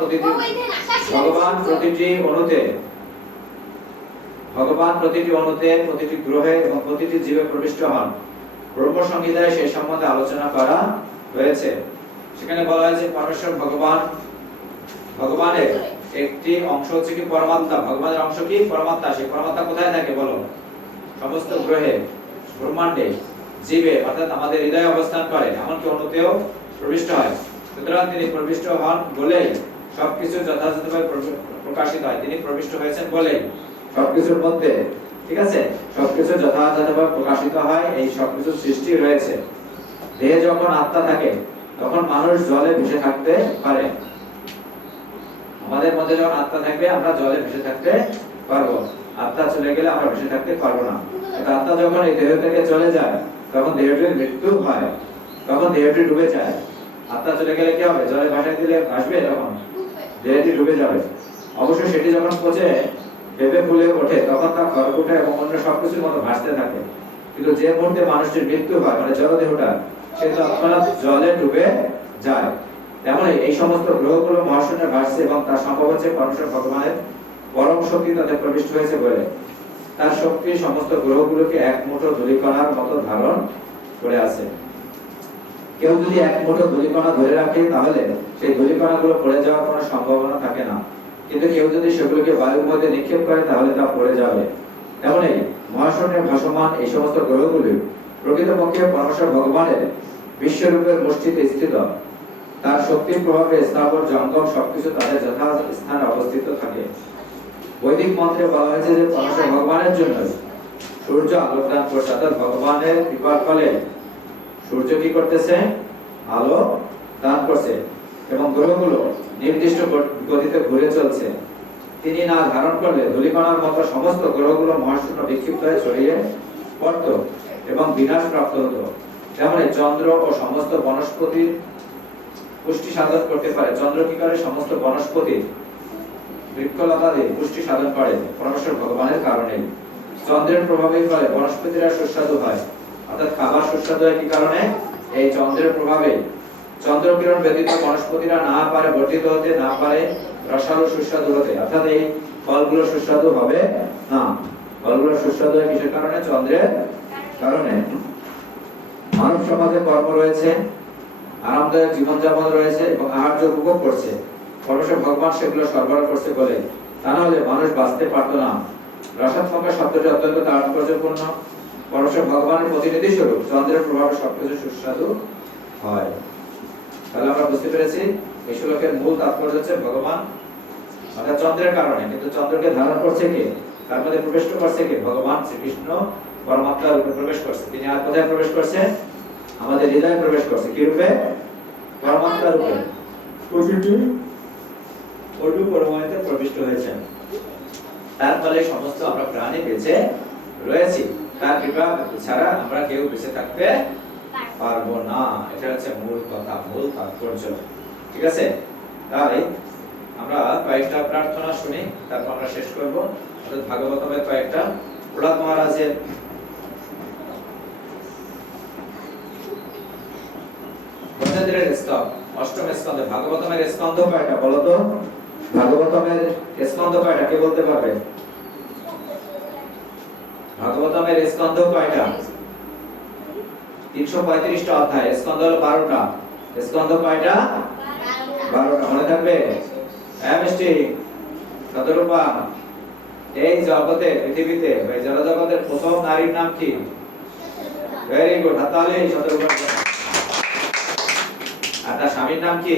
প্রতিটি অণুতে, প্রতিটি গ্রহে এবং প্রতিটি জীবে প্রবিষ্ট হন। ব্রহ্ম সংহিতায় সেই সম্বন্ধে আলোচনা করা হয়েছে। সেখানে বলা হয়েছে পরমেশ্বর ভগবানের একটি অংশ হচ্ছে কি পরমাত্মা। ভগবানের অংশ কি? পরমাত্মা। সেই পরমাত্মা কোথায় থাকে বলো? সমস্ত গ্রহে, ব্রহ্মাণ্ডে, জীবে, অর্থাৎ আমাদের হৃদয়ে অবস্থান করে, এমনকি অণুতেও প্রবিষ্ট হয়। সুতরাং তিনি প্রবিষ্ট হন বলেই সবকিছু যথাযথভাবে প্রকাশিত হয়। তিনি প্রবিষ্ট হয়েছেন বলেই সবকিছুর মধ্যে, ঠিক আছে, সবকিছু যথাযথভাবে প্রকাশিত হয়। এই সবকিছু সৃষ্টি রয়েছে। দেহে যখন আত্মা থাকে তখন মানুষ জলে ভেসে থাকতে পারে। আমাদের মধ্যে যখন আত্মা থাকবে আমরা জলে ভেসে থাকতে পারবো। আত্মা চলে গেলে আমরা ভেসে থাকতে পারবো না। আত্মা যখন এই দেহ থেকে চলে যায় তখন দেহটির মৃত্যু হয়, তখন দেহটি ডুবে যায়। আত্মা চলে গেলে কি হবে? জলে ভাসাই দিলে ভাসবে, তখন দেহটি ডুবে যাবে। অবশ্য সেটি যখন পচে ভেবে ফুলে ওঠে তখন তা খড়কুটা এবং অন্য সবকিছুর মতো ভাসতে থাকে। কিন্তু যে মুহূর্তে মানুষটির মৃত্যু হয়, মানে জড়দেহটা, সে তৎক্ষণাৎ জলে ডুবে যায়। তেমনই এই সমস্ত গ্রহগুলো মহাশূন্যে ভাসছে এবং তার সম্ভব হচ্ছে পরমেশ্বর ভগবানের পরম শক্তি তাদের প্রবিষ্ট হয়েছে বলে। তার শক্তি সমস্ত গ্রহগুলোকে এক মুঠো ধূলিকণার মতো ধারণ করে আছে। কেউ যদি এক মুঠো ধূলিকণা ধরে রাখে তাহলে সেই ধূলিকণাগুলো পড়ে যাওয়ার কোনো সম্ভাবনা থাকে না। কিন্তু কেউ যদি সেগুলোকে বায়ুর মধ্যে নিক্ষেপ করে তাহলে তা পড়ে যাবে। তেমনই মহাশূন্যে ভাসমান এই সমস্ত গ্রহগুলি প্রকৃতপক্ষে পরমেশ্বর ভগবানের বিশ্বরূপের মুষ্টিতে স্থিত। তার শক্তির প্রভাবে স্থাবর জঙ্গম সবকিছু তাদের যথাযথ স্থানে অবস্থিত থাকে। বৈদিক মন্ত্রে বলা হয়েছে যে পরমেশ্বর ভগবানের জন্য সূর্য আলোক দান করছে। অর্থাৎ ভগবানের কৃপার ফলে সূর্য কি করতেছে? আলো দান করছে। এবং গ্রহগুলো নির্দিষ্ট গতিতে ঘুরে চলছে। তিনি না ধারণ করলে ধূলিকণার মতো সমস্ত গ্রহগুলো মহাশূন্য বিক্ষিপ্ত হয়ে ছড়িয়ে পড়ত এবং বিনাশ প্রাপ্ত হতো। তেমনি চন্দ্র ও সমস্ত বনস্পতির পুষ্টি সাধন করতে পারে। চন্দ্র কি করে? সমস্ত বনস্পতি বৃক্ষলতাদের পুষ্টি সাধন করে পরমেশ্বর ভগবানের কারণে। চন্দ্রের প্রভাবের ফলে বনস্পতিরা সুস্বাদু হয়, অর্থাৎ খাবার সুস্বাদু হয় কি কারণে? এই চন্দ্রের প্রভাবে। চন্দ্রকিরণ ব্যতীত বনস্পতিরা না পারে বর্ধিত হতে, না পারে রসালো সুস্বাদু হতে, অর্থাৎ এই ফলগুলো সুস্বাদু হবে না। ফলগুলো সুস্বাদু হয় কিসের কারণে? চন্দ্রের কারণে। মানব সমাজে কর্ম রয়েছে, আরামদায়ক জীবনযাপন রয়েছে এবং আহার্য উপভোগ করছে। পরমেশ্বর ভগবান সেগুলো সরবরাহ করছে বলে, তা না হলে মানুষ বাঁচতে পারতো না। রসাত্মকা শব্দটি অত্যন্ত তাৎপর্যপূর্ণ। পরমেশ্বর ভগবানের প্রতিনিধি স্বরূপ চন্দ্রের প্রভাবে সবকিছু সুস্বাদু হয়। তাহলে আমরা বুঝতে পেরেছি এই শ্লোকের মূল তাৎপর্য হচ্ছে ভগবান অর্থাৎ চন্দ্রের কারণে। কিন্তু চন্দ্রকে ধারণ করছে কে? তার মধ্যে প্রবেশ করছে কে? ভগবান শ্রীকৃষ্ণ পরমাত্মা রূপে প্রবেশ করছে। তিনি আর কোথায় প্রবেশ করছে? আমাদের হৃদয়ে প্রবেশ করছে। কি রূপে? পরমাত্মা রূপে। প্রতিটি অণু পরমাণুতে প্রবিষ্ট হয়েছেন। তার ফলে সমস্ত আমরা প্রাণী বেঁচে রয়েছি। তার কৃপা ছাড়া আমরা কেউ বেঁচে থাকতে পারবো না। এটা হচ্ছে মূল কথা, মূল তাৎপর্য। ঠিক আছে? তাই আমরা কয়েকটা প্রার্থনা শুনি, তারপর আমরা শেষ করব। অর্থাৎ ভাগবতমের কয়েকটা প্রহ্লাদ মহারাজের গজেন্দ্রের স্তব, অষ্টম স্কন্ধে। ভাগবতমের স্কন্ধ কয়টা বলো তো? ভাগবতমের স্কন্ধ কয়টা কে বলতে পারবে? ভাগবতমের স্কন্ধ কয়টা? 335টা অধ্যায়, স্কন্ধ হলো 12টা। স্কন্ধ কয়টা? 12টা। মনে থাকবে? হ্যাঁ মিষ্টি শতরূপা, এই জগতে পৃথিবীতে এই জড়জগতের প্রথম নারীর নাম কি? ভেরি গুড, হাততালি শতরূপা। আর তার স্বামীর নাম কি?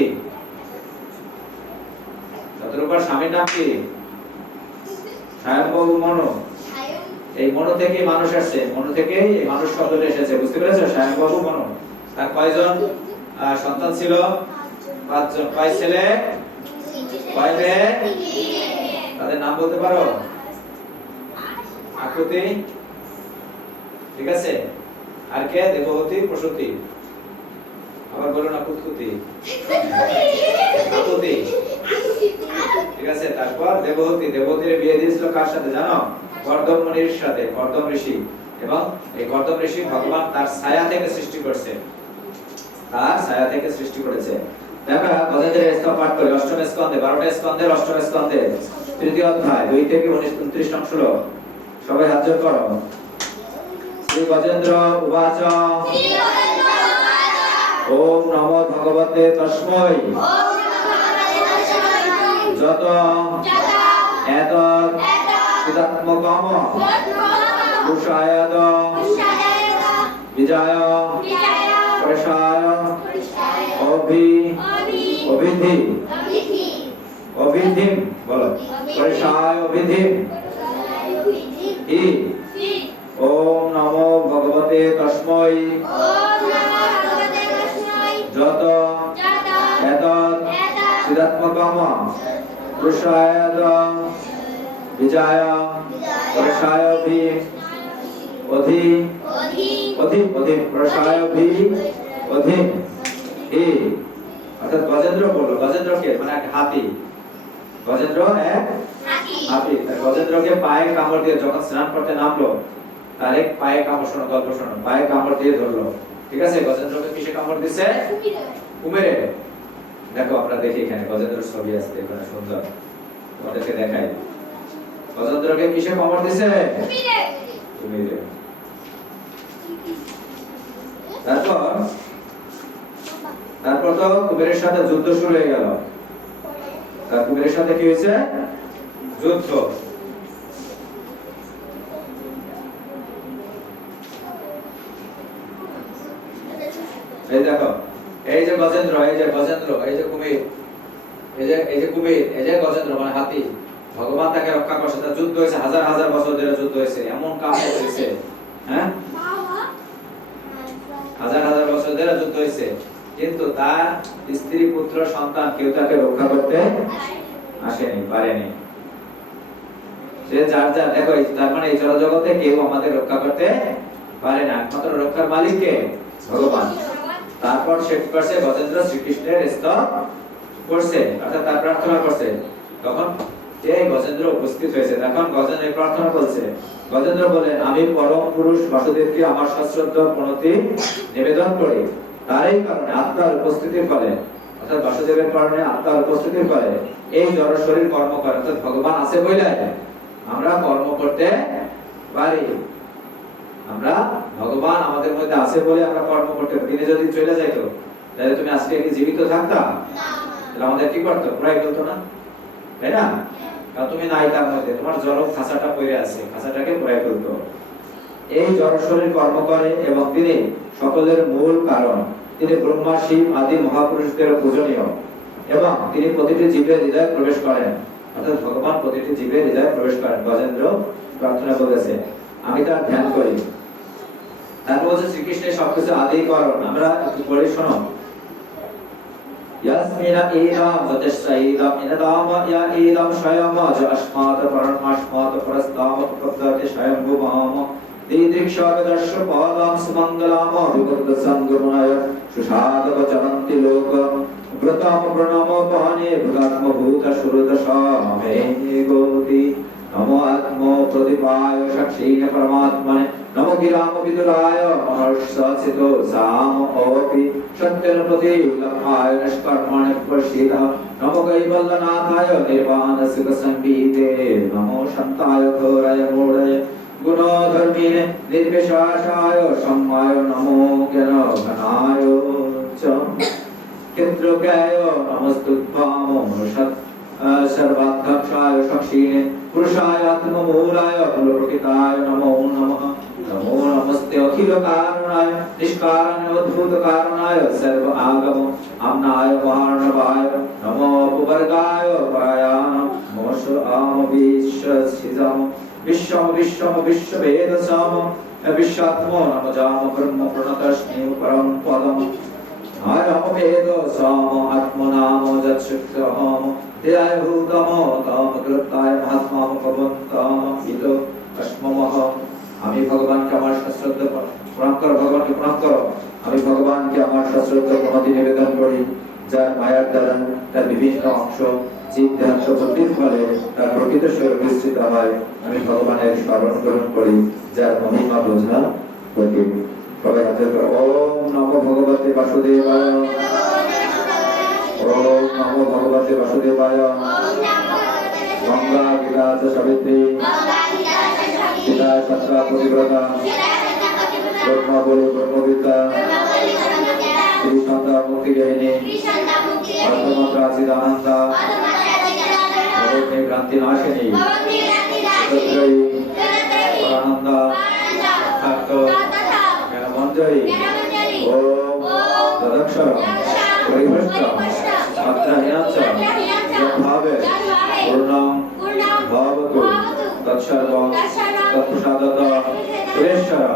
শতরূপার স্বামীর নাম কি? স্বয়ংবাবু মনু। এই মনু থেকে মানুষ আসছে, মনু থেকে এই মানুষ শব্দটা এসেছে। বুঝতে পেরেছো? স্বয়ংবাবু মনু। তার কয়জন সন্তান ছিল? 5 জন। কয় ছেলে? কয় মেয়ে? তাদের নাম বলতে পারো? আকুতি, ঠিক আছে। আর কে? দেবহূতি, প্রসূতি। আবার বলো না, কুতকুতি, আকুতি, ঠিক আছে। তারপর দেবহূতি। দেবহূতির বিয়ে দিয়েছিল কার সাথে জানো? কর্দম মুনির সাথে, কর্দম ঋষি। এবং এই কর্দম ঋষি ভগবান তার ছায়া থেকে সৃষ্টি করছে, তার ছায়া থেকে সৃষ্টি করেছে। দেখো গজেন্দ্রের স্তব পাঠ করি। অষ্টম স্কন্ধে, 12টা স্কন্ধের অষ্টম স্কন্ধে 3য় অধ্যায় 2 থেকে 19-29 নং শ্লোক। সবাই হাত জোড় করো। শ্রী গজেন্দ্র উবাচ ওম নমো ভগবতে তস্मै যত এতৎ চিদাত্মকম পুষায়দ বিজয় প্রসায় অভিধি অভিধিম বলো প্রসায় অভিধিম হি। ওম নমো ভগবতে তস্मै যত এতৎ চিদাত্মকম পুষায়দ বিজয় প্রসায় অধি প্রসায় অধি হি। অর্থাৎ গজেন্দ্র বলো, গজেন্দ্র কে? মানে এক হাতি। গজেন্দ্র এক হাতি। গজেন্দ্রকে পায়ে কামড় দিয়ে যখন স্নান করতে নামলো, তার এক পায়ে কামড়, শোনো গল্প শোনো, পায়ে কামড় দিয়ে ধরলো। ঠিক আছে? গজেন্দ্রকে কিসে কামড় দিছে? কুমিরে। দেখো আমরা দেখি এখানে গজেন্দ্রের ছবি আছে, দেখো না সুন্দর, তোমাদেরকে দেখাই। গজেন্দ্রকে কিসে কামড় দিছে? কুমিরে। তারপর তো কুমিরের সাথে যুদ্ধ শুরু হয়ে গেল। তার কুমিরের সাথে কি হয়েছে? যুদ্ধ। এই দেখো, এই যে গজেন্দ্র, এই যে গজেন্দ্র, এই যে কুমির, এই যে কুমির, এই যে গজেন্দ্র মানে হাতি। ভগবান তাকে রক্ষা করছে। তার যুদ্ধ হয়েছে, হাজার হাজার বছর ধরে যুদ্ধ হয়েছে। এমন কামড় হয়েছে, হ্যাঁ, হাজার হাজার বছর ধরে যুদ্ধ হয়েছে। কিন্তু তার স্ত্রী পুত্র সন্তান কেউ তাকে রক্ষা করতে আসেনি, পারেনি। সে যার যার দেখো, তার মানে এই জগতে কেউ আমাদের রক্ষা করতে পারে না, একমাত্র রক্ষার মালিক কে? ভগবান। তারপর সে করছে গজেন্দ্র শ্রীকৃষ্ণের স্তব করছে, অর্থাৎ তার প্রার্থনা করছে। তখন এই গজেন্দ্র উপস্থিত হয়েছে, তখন গজেন্দ্র এই প্রার্থনা বলছে। গজেন্দ্র বলেন, আমি পরম পুরুষ বাসুদেবকে আমার সশ্রদ্ধ প্রণতি নিবেদন করি। তারই কারণে আত্মার উপস্থিতির ফলে, অর্থাৎ বাসুদেবের কারণে আত্মার উপস্থিতির ফলে এই জড় শরীর কর্ম করে, অর্থাৎ ভগবান আছে বলে আমরা কর্ম করতে পারি। আমরা ভগবান আমাদের মধ্যে আছে বলে আমরা কর্ম করতে পারি। তিনি যদি চলে যাইতো তাহলে তুমি আজকে কি জীবিত থাকতা? তাহলে আমাদের কি করতো? প্রায় বলতো না, তাই না? কারণ তুমি নাই তার মধ্যে, তোমার জড় খাঁচাটা পড়ে আছে, খাঁচাটাকে প্রায় বলতো। এই জড় শরীর কর্ম করে এবং তিনি সকলের মূল কারণ। তিনি ব্রহ্মা, শিব আদি মহাপুরুষদের পূজনীয় এবং তিনি প্রতিটি জীবের হৃদয়ে প্রবেশ করেন, অর্থাৎ ভগবান প্রতিটি জীবের হৃদয়ে প্রবেশ করেন। গজেন্দ্র প্রার্থনা করেছে, আমি তার ধ্যান করি। তারপর বলছে শ্রীকৃষ্ণের সবকিছু আদি কারণ। আমরা একটু পড়ে শোনো। यस्मिन् एदं वचस्सैदं इदं या एदं स्वयं च अस्मात् परमास्मात् परस्तावत्पद्यते स्वयंभुवाम दीदृक्षागदर्शपादां सुमङ्गलाम विबुद्धसङ्गमय सुषादव चरन्ति लोक व्रताम प्रणमो पाने भूतात्मभूतसुरदशामे गोति नमो आत्मो प्रदीपाय साक्षीण परमात्मने नमो गिराम विदुराय महर्षसितो साम ओपि सत्यन प्रतिलक्षाय निष्कर्मणे प्रसीद नमो कैवल्यनाथाय निर्वाण सुख संगीते नमो शान्ताय घोराय मूढाय गुणधर्मिणे निर्विशेषाय सम्माय नमो ज्ञानघनाय च केन्द्रज्ञाय नमस्तुभ्यां सत् सर्वाध्यक्षाय साक्षीणे पुरुषाय आत्ममूलाय प्रकृताय नमो नमः नमो नमस्ते अखिल कारणाय निष्कारणाय अद्भुत कारणाय सर्व आगम आम्नाय महार्णवाय नमो उपवर्गाय परायान मोक्ष आम विश्वसिजम विश्वम विश्वम विश्ववेदसम विश्वात्मो नम जाम ब्रह्म प्रणतस्मै परम पदम आयम वेद साम आत्मनाम जत्सुक्तहम धियाय भूतम तम कृताय महात्मा भगवन्तम इदो अस्ममः। আমি ভগবানকে আমার সশ্রদ্ধ প্রণাম করো, ভগবানকে প্রণাম করো। আমি ভগবানকে আমার সশ্রদ্ধ প্রণতি নিবেদন করি, যার মায়ার দ্বারা তার বিভিন্ন অংশ সিদ্ধান্ত বুদ্ধির ফলে তার প্রকৃত স্বরূপ বিস্তৃত হয়। আমি ভগবানের স্মরণ গ্রহণ করি, যার মহিমা বোঝা কঠিন। সবাই হাতে ওম নমো ভগবতে বাসুদেবায়, ওম নমো ভগবতে বাসুদেবায়। গঙ্গা গীতা চ সাবিত্রী পিতা সত্তা পতিব্রতা ব্রহ্মবলি ব্রহ্মবিদ্যা শ্রী সন্ধ্যা মুক্তি গহিনী অর্থমাত্রা চিদানন্দা ভগবতী ভ্রান্তি নাশিনী সত্যই পরানন্দা তথার্থ জ্ঞানমঞ্জরি ওম তদক্ষর পরিভ্রষ্ট মাত্রাহীনচ্চ যদ্ভাবে পূর্ণং ভবতু তৎসর্বং তৎপ্রসাদত সুরেশ্বর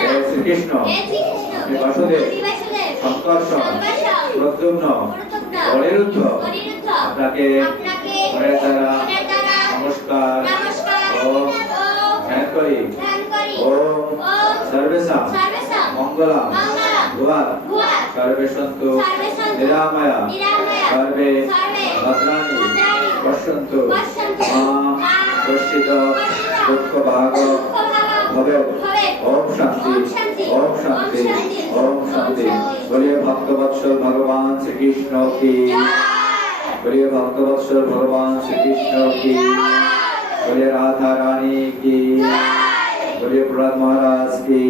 হে শ্রীকৃষ্ণ শ্রী বাসুদেব সংকর্ষণ প্রদ্যুম্ন অনিরুদ্ধ আপনাকে মনের দ্বারা নমস্কার ও ধ্যান করি। ওম সর্বেষাং মঙ্গলাং ভুয়াৎ সর্বে সন্তু নিরাময়া সর্বে ভদ্রাণি পশ্যন্তু মা কর্ষিত দুঃখ ভাগ ভবেৎ। ওম শান্তি, ওম শান্তি, ওম শান্তি। বলিয়ে ভক্তবৎসল ভগবান শ্রীকৃষ্ণ কি, বলিয়ে ভক্তবৎসল ভগবান শ্রীকৃষ্ণ কি, বলিয়ে রাধা রানী কি, বলিয়ে প্রহ্লাদ মহারাজ কি,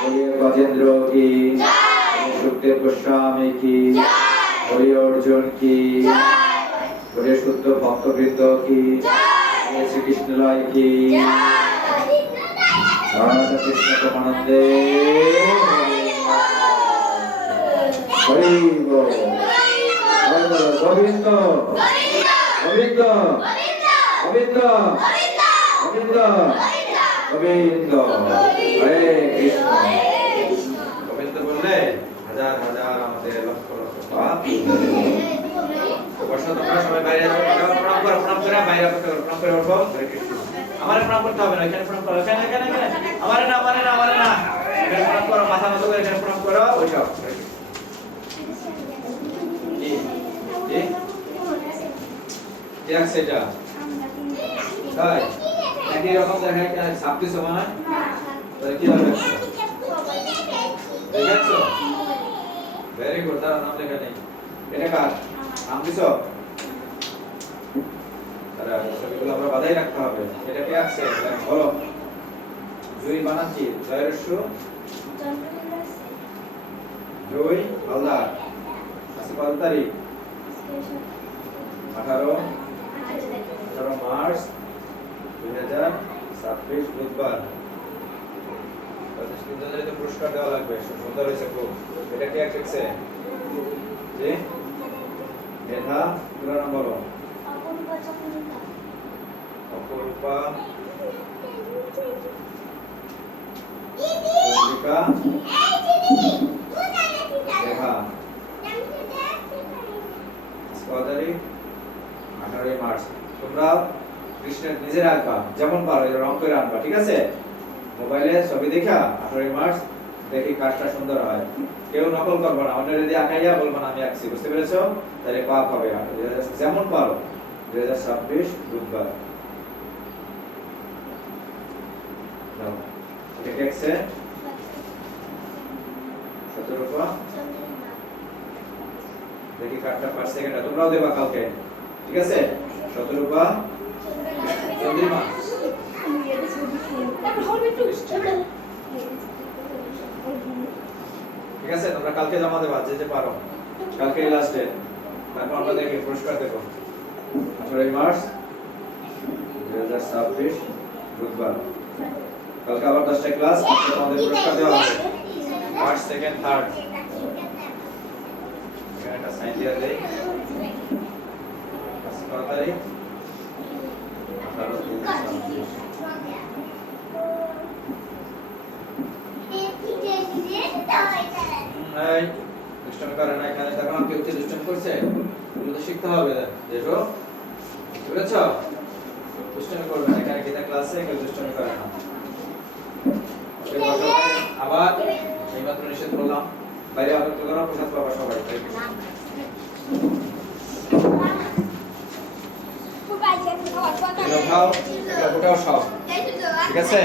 বলিয়ে গজেন্দ্র কি, সুখদেব গোস্বামী কি, বলিয়ে অর্জুন কি, বলিয়ে শুদ্ধ ভক্তবৃন্দ কি, বলিয়ে শ্রীকৃষ্ণ লয় কি, রাধা কৃষ্ণ প্রেমানন্দে হরি বল। গোবিন্দ গোবিন্দ গোবিন্দ গোবিন্দ গোবিন্দ হরে কৃষ্ণ। গোবিন্দ বললে হাজার হাজার আমাদের লক্ষ লক্ষ পাপ। বসো তোমরা সবাই বাইরে যাও, প্রণাম করো, প্রণাম করে বাইরে প্রণাম করে ওঠো। আমার প্রণাম করতে হবে না, এখানে প্রণাম করো, এখানে এখানে এখানে আমারে না আমারে না আমারে না, এখানে প্রণাম করো, মাথা মতো করে এখানে প্রণাম করো, ওইসব কি আছে এটা? তাই একই রকম দেখায় কি ছাব্বিশ সমান তাহলে কি হবে? দেখছো? ভেরি গুড, তার নাম লেখা নেই। এটা কার নাম দিছো? তারা সবগুলো আমরা বাধাই রাখতে হবে। এটা কি আছে বলো? জুই বানান কি? জয়রস্যু জুই হালদার। আজকে কত তারিখ? 18 মার্চ 2026 বুধবার। তো পুরস্কার দেওয়া লাগবে, সুন্দর হয়েছে খুব। এটা কি লিখছে? জি মেধা, পুরো নাম বলো। অপরূপা চন্দ্রিকা রেখা। কত তারিখ? 18 মার্চ। তোমরা কৃষ্ণের নিজের আঁকবা, যেমন পারো রং করে আনবা, ঠিক আছে? মোবাইলে ছবি দেখা 18 মার্চ দেখি কাজটা সুন্দর হয়। কেউ নকল করবে না, অন্যের যদি আঁকাইয়া বলবো না আমি আঁকছি, বুঝতে পেরেছো? তাহলে পাপ হবে। যেমন পারো 2026 বুধবার। এটা দেখছে 17 দেখি কার্ডটা পার সেকেন্ড তোমরাও দেবা কালকে, ঠিক আছে? 17 চন্দ্রিমা। ঠিক আছে, তোমরা কালকে জমা দেবা যে যে পারো। কালকে লাস্ট ডে, তারপর আমরা দেখি পুরস্কার দেব। 18 মার্চ 2026 বুধবার। কালকে আবার 10টায় ক্লাস, আজকে তোমাদের পুরস্কার দেওয়া হবে। First, second, third. এখানে একটা সাইন দিয়ে দেই। আজকে কত তারিখ? 18 এই দুষ্টমি করে না, এখানে দেখো কেউ কি দুষ্টমি করছে? এগুলো তো শিখতে হবে, দেখো বুঝেছ? দুষ্টমি করবে না, এখানে গীতা ক্লাসে কেউ দুষ্টমি করে না। আবার এইমাত্র নিষেধ করলাম, বাইরে আবার তো করা প্রসাদ পাবা সবাই। খাও, ওটাও সব, ঠিক আছে?